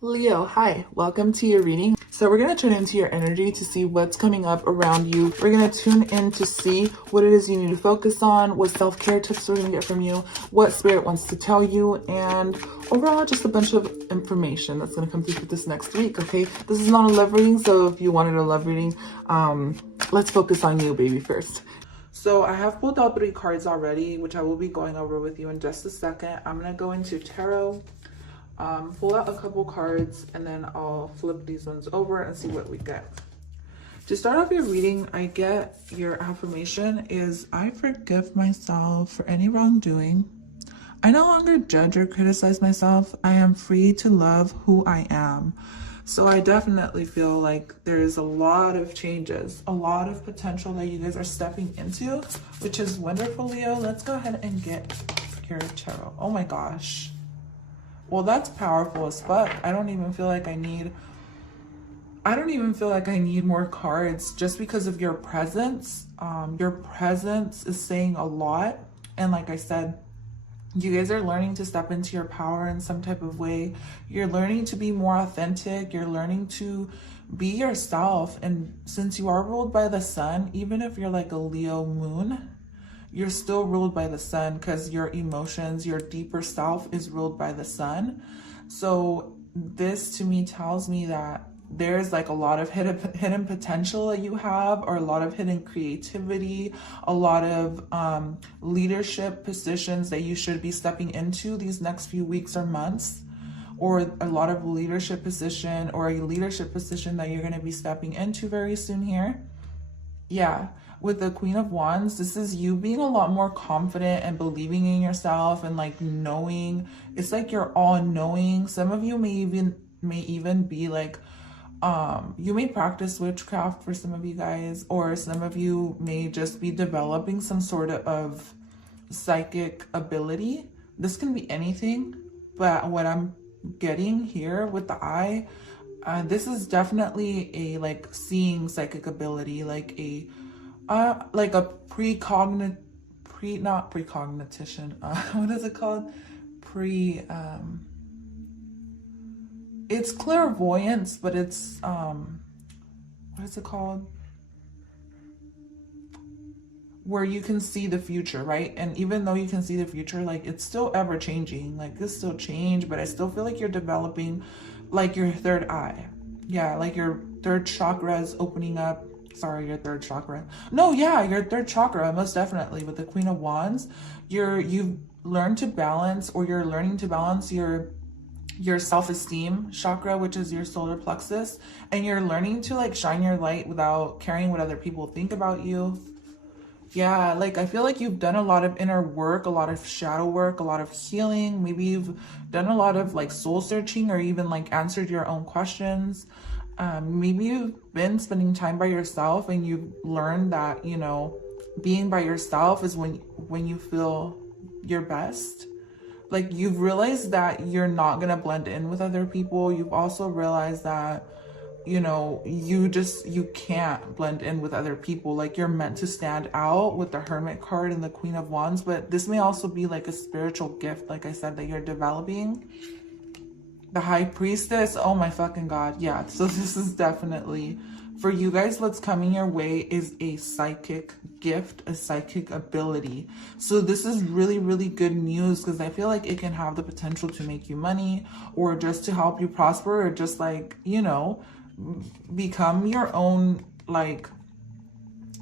Leo, hi, welcome to your reading. So we're going to tune into your energy to see what's coming up around you. We're going to tune in to see what it is you need to focus on, what self-care tips we're going to get from you, what spirit wants to tell you, and overall just a bunch of information that's going to come through for this next week, okay? This is not a love reading, so if you wanted a love reading, let's focus on you, baby, first. So I have pulled out 3 cards already, which I will be going over with you in just a second. I'm going to go into tarot. Pull out a couple cards and then I'll flip these ones over and see what we get. To start off your reading, I get your affirmation is, I forgive myself for any wrongdoing. I no longer judge or criticize myself. I am free to love who I am. So I definitely feel like there's a lot of changes, a lot of potential that you guys are stepping into, which is wonderful, Leo. Let's go ahead and get your tarot. Oh my gosh. Well, that's powerful as fuck. I don't even feel like I need more cards just because of your presence. Your presence is saying a lot. And like I said, you guys are learning to step into your power in some type of way. You're learning to be more authentic. You're learning to be yourself. And since you are ruled by the sun, even if you're like a Leo moon, you're still ruled by the sun because your emotions, your deeper self is ruled by the sun. So this to me tells me that there's like a lot of hidden potential that you have, or a lot of hidden creativity, a lot of leadership positions that you should be stepping into these next few weeks or months, or a lot of leadership position or a leadership position that you're going to be stepping into very soon here. Yeah. With the Queen of Wands, this is you being a lot more confident and believing in yourself and like knowing. It's like you're all knowing. Some of you may even be like, you may practice witchcraft for some of you guys, or some of you may just be developing some sort of psychic ability. This can be anything, but what I'm getting here with the eye, this is definitely a like seeing psychic ability, like a not precognition. What is it called? It's clairvoyance, but it's what is it called? Where you can see the future, right? And even though you can see the future, like it's still ever changing. Like this still change, but I still feel like you're developing like your third eye. Yeah, like your third chakra is opening up. Sorry, your third chakra. No, yeah, your third chakra, most definitely. With the Queen of Wands, you've learned to balance, or you're learning to balance your self-esteem chakra, which is your solar plexus, and you're learning to like shine your light without caring what other people think about you. Yeah, like I feel like you've done a lot of inner work, a lot of shadow work, a lot of healing. Maybe you've done a lot of like soul searching, or even like answered your own questions. Maybe you've been spending time by yourself and you've learned that, you know, being by yourself is when you feel your best. Like you've realized that you're not going to blend in with other people. You've also realized that, you know, you can't blend in with other people. Like you're meant to stand out with the Hermit card and the Queen of Wands, but this may also be like a spiritual gift, like I said, that you're developing. The High Priestess, oh my fucking God. Yeah, so this is definitely, for you guys, what's coming your way is a psychic gift, a psychic ability. So this is really, really good news, because I feel like it can have the potential to make you money, or just to help you prosper, or just like, you know, become your own, like,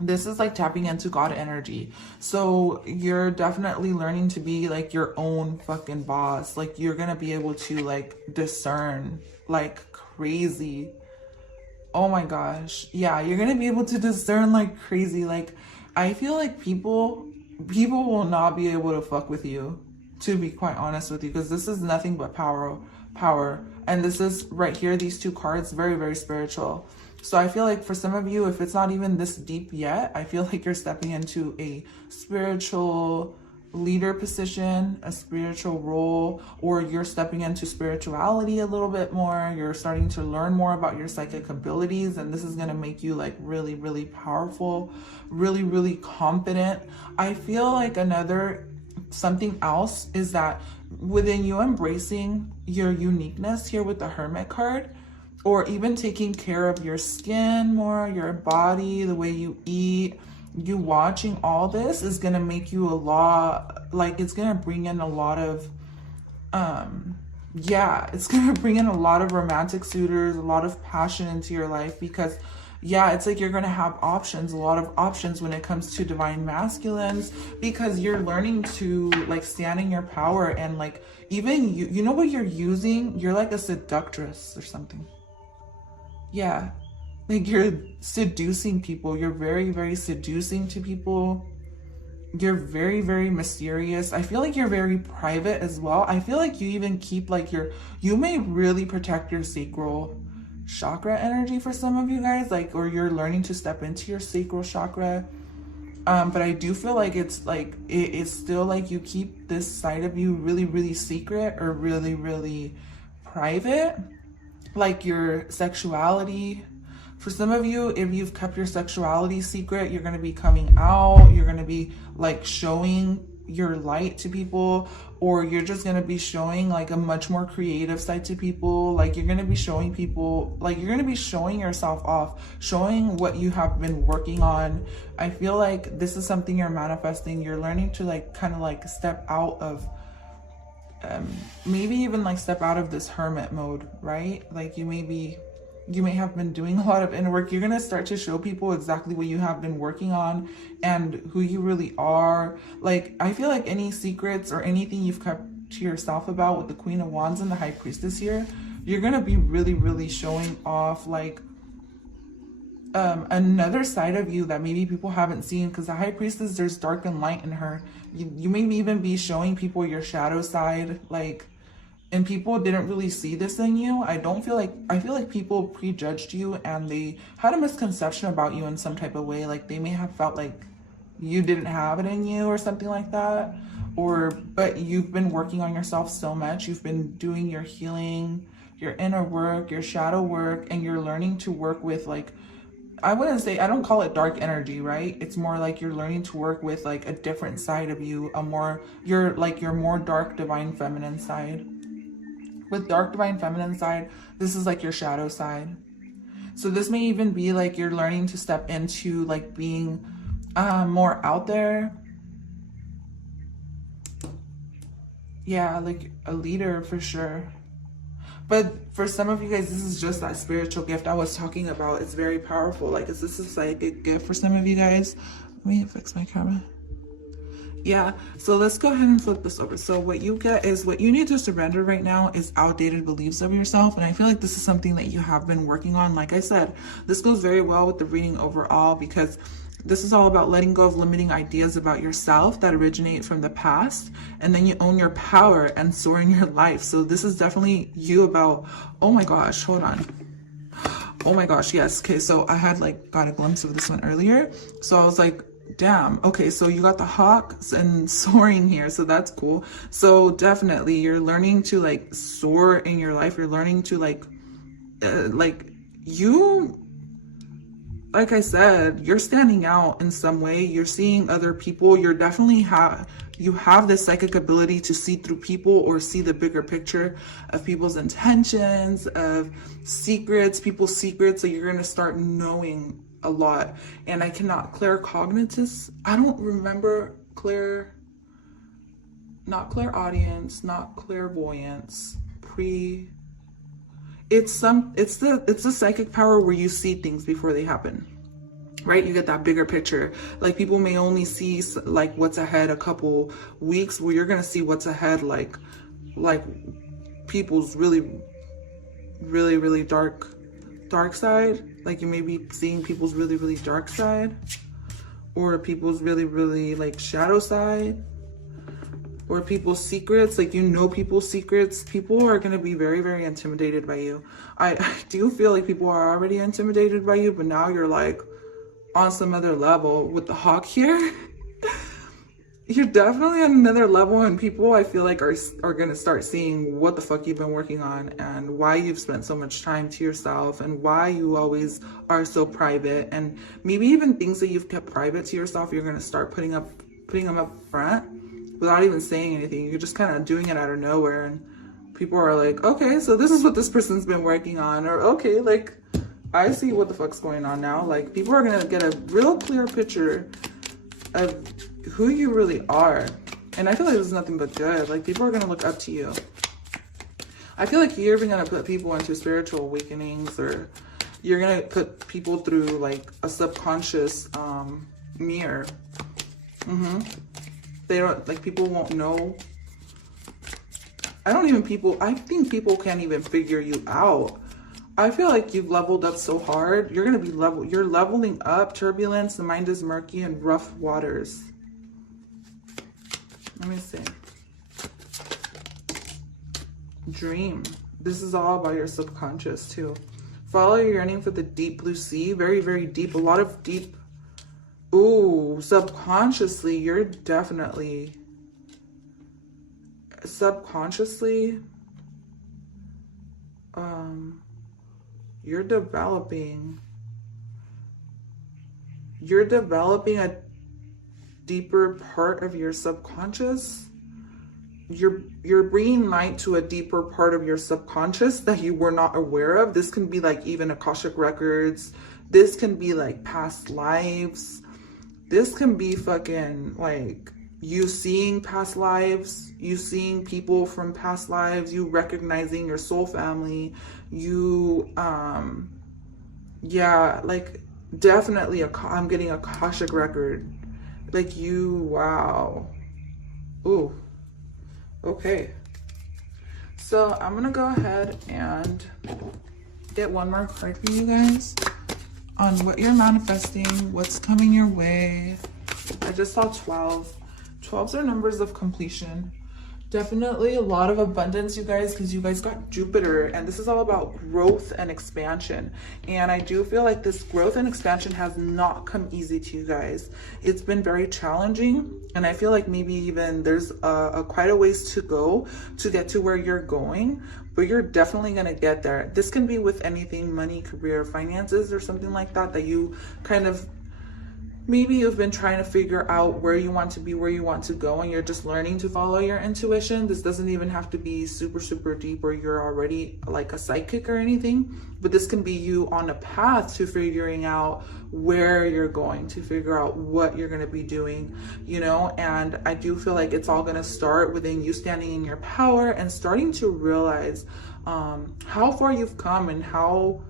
this is like tapping into God energy. So you're definitely learning to be like your own fucking boss. Like you're gonna be able to like discern like crazy. Oh my gosh. Yeah, you're gonna be able to discern like crazy. Like I feel like people will not be able to fuck with you, to be quite honest with you, because this is nothing but power. And this is right here, these 2 cards, very, very spiritual. So I feel like for some of you, if it's not even this deep yet, I feel like you're stepping into a spiritual leader position, a spiritual role, or you're stepping into spirituality a little bit more. You're starting to learn more about your psychic abilities, and this is going to make you like really, really powerful, really, really confident. I feel like another something else is that within you embracing your uniqueness here with the Hermit card, or even taking care of your skin more, your body, the way you eat, you watching all this is going to make you a lot, like it's going to bring in a lot of, yeah, it's going to bring in a lot of romantic suitors, a lot of passion into your life, because yeah, it's like you're going to have options, a lot of options when it comes to divine masculines, because you're learning to like stand in your power. And like, even you know what you're using? You're like a seductress or something. Yeah, like you're seducing people. You're very, very seducing to people. You're very, very mysterious. I feel like you're very private as well. I feel like you even keep like you may really protect your sacral chakra energy for some of you guys, like, or you're learning to step into your sacral chakra. But I do feel like it's like, it's still like you keep this side of you really, really secret, or really, really private, like your sexuality. For some of you, if you've kept your sexuality secret, you're going to be coming out, you're going to be like showing your light to people, or you're just going to be showing like a much more creative side to people. Like you're going to be showing people, like you're going to be showing yourself off, showing what you have been working on. I feel like this is something you're manifesting. You're learning to like kind of like step out of maybe even like step out of this hermit mode, right? Like you may have been doing a lot of inner work. You're going to start to show people exactly what you have been working on and who you really are. Like, I feel like any secrets or anything you've kept to yourself about with the Queen of Wands and the High Priestess here, you're going to be really, really showing off like another side of you that maybe people haven't seen, because the High Priestess, there's dark and light in her. You may even be showing people your shadow side, like, and people didn't really see this in you. I feel like people prejudged you and they had a misconception about you in some type of way. Like they may have felt like you didn't have it in you or something like that. But you've been working on yourself so much. You've been doing your healing, your inner work, your shadow work, and you're learning to work with like, I don't call it dark energy, right? It's more like you're learning to work with like a different side of you, your more dark divine feminine side. With dark divine feminine side, this is like your shadow side. So this may even be like you're learning to step into like being more out there. Yeah, like a leader for sure. But for some of you guys, this is just that spiritual gift I was talking about. It's very powerful. Like, is this a psychic gift for some of you guys? Let me fix my camera. Yeah, so let's go ahead and flip this over. So what you get is, what you need to surrender right now is outdated beliefs of yourself. And I feel like this is something that you have been working on. Like I said, this goes very well with the reading overall, because this is all about letting go of limiting ideas about yourself that originate from the past. And then you own your power and soar in your life. So this is definitely you about, oh my gosh, hold on. Oh my gosh, yes. Okay, so I had like got a glimpse of this one earlier. So I was like, damn, okay, so you got the hawks and soaring here, so that's cool. So definitely you're learning to like soar in your life. You're learning to like I said, you're standing out in some way. You're seeing other people. You're definitely you have this psychic ability to see through people, or see the bigger picture of people's intentions, of secrets, people's secrets. So you're going to start knowing a lot. And I cannot claircognitiveness. I don't remember not clairaudience, not clairvoyance, it's the psychic power where you see things before they happen, right? You get that bigger picture. Like people may only see like what's ahead a couple weeks, where you're gonna see what's ahead like people's really, really, really dark side. Like you may be seeing people's really, really dark side, or people's really, really like shadow side, or people's secrets. Like, you know, people's secrets. People are going to be very, very intimidated by you. I do feel like people are already intimidated by you, but now you're like on some other level with the hawk here. You're definitely on another level, and people, I feel like, are going to start seeing what the fuck you've been working on, and why you've spent so much time to yourself, and why you always are so private. And maybe even things that you've kept private to yourself, you're going to start putting them up front. without even saying anything. You're just kind of doing it out of nowhere, and people are like, okay, so this is what this person's been working on, or okay, like, I see what the fuck's going on now. Like, people are gonna get a real clear picture of who you really are. And I feel like this is nothing but good. Like, people are gonna look up to you. I feel like you're even gonna put people into spiritual awakenings, or you're gonna put people through like a subconscious mirror. They don't, like, people won't know. I think people can't even figure you out. I feel like you've leveled up so hard. You're gonna be you're leveling up. Turbulence, the mind is murky, and rough waters. Let me see. Dream. This is all about your subconscious too. Follow your yearning for the deep blue sea. Very, very deep. A lot of deep. Ooh, subconsciously, you're definitely. Subconsciously. You're developing a deeper part of your subconscious. You're bringing light to a deeper part of your subconscious that you were not aware of. This can be like even Akashic records. This can be like past lives. This can be fucking like you seeing past lives, you seeing people from past lives, you recognizing your soul family, you, yeah, like definitely I'm getting a Akashic record. Like you, wow. Ooh, okay. So I'm gonna go ahead and get one more card for you guys on what you're manifesting, what's coming your way. I just saw 12. 12s are numbers of completion. Definitely a lot of abundance, you guys, because you guys got Jupiter, and this is all about growth and expansion. And I do feel like this growth and expansion has not come easy to you guys. It's been very challenging, and I feel like maybe even there's quite a ways to go to get to where you're going, but you're definitely going to get there. This can be with anything, money, career, finances, or something like that, that you kind of, maybe you've been trying to figure out where you want to be, where you want to go, and you're just learning to follow your intuition. This doesn't even have to be super, super deep or you're already like a psychic or anything, but this can be you on a path to figuring out where you're going, to figure out what you're going to be doing, you know. And I do feel like it's all going to start within you standing in your power and starting to realize how far you've come and how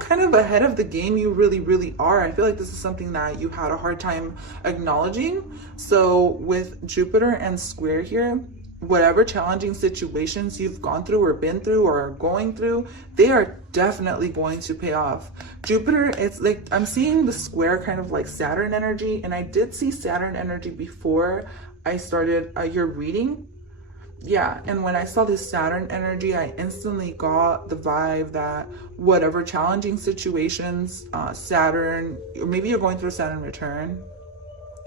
kind of ahead of the game you really, really are. I feel like this is something that you had a hard time acknowledging. So with Jupiter and square here, whatever challenging situations you've gone through or been through or are going through, they are definitely going to pay off. Jupiter, it's like, I'm seeing the square kind of like Saturn energy, and I did see Saturn energy before I started your reading. Yeah, and when I saw this Saturn energy, I instantly got the vibe that whatever challenging situations, Saturn, or maybe you're going through a Saturn return,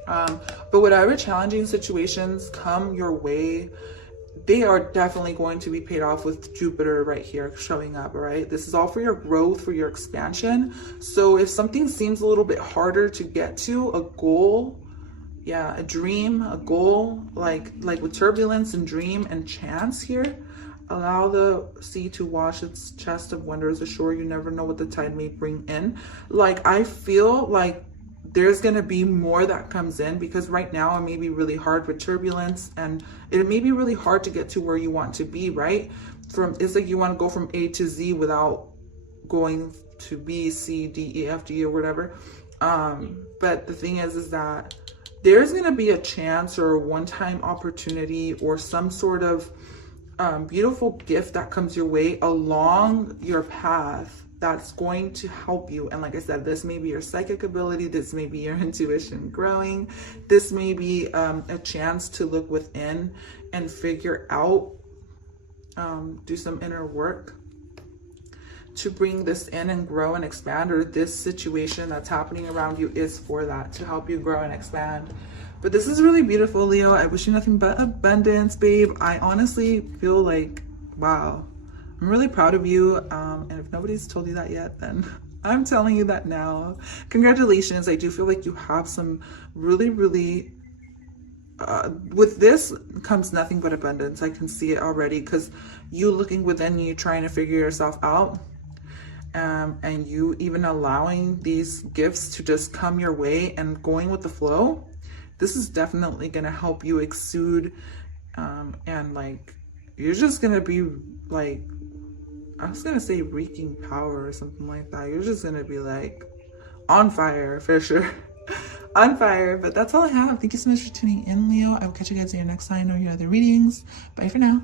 but whatever challenging situations come your way, they are definitely going to be paid off with Jupiter right here showing up, all right? This is all for your growth, for your expansion. So if something seems a little bit harder to get to, a goal, yeah, a dream, a goal, like with turbulence and dream and chance here, allow the sea to wash its chest of wonders ashore. You never know what the tide may bring in. Like, I feel like there's going to be more that comes in, because right now it may be really hard with turbulence, and it may be really hard to get to where you want to be, right? It's like you want to go from A to Z without going to B, C, D, E, F, G, or whatever. But the thing is that there's going to be a chance or a one-time opportunity or some sort of beautiful gift that comes your way along your path that's going to help you. And like I said, this may be your psychic ability, this may be your intuition growing, this may be a chance to look within and figure out, do some inner work to bring this in and grow and expand, or this situation that's happening around you is for that, to help you grow and expand. But this is really beautiful, Leo. I wish you nothing but abundance, babe. I honestly feel like, wow, I'm really proud of you. And if nobody's told you that yet, then I'm telling you that now. Congratulations. I do feel like you have some really, really with this comes nothing but abundance. I can see it already, because you looking within you, trying to figure yourself out, and you even allowing these gifts to just come your way and going with the flow. This is definitely going to help you exude, and like, you're just going to be like, I was going to say wreaking power or something like that. You're just going to be like on fire for sure. On fire. But that's all I have. Thank you so much for tuning in, Leo. I will catch you guys in your next sign or your other readings. Bye for now.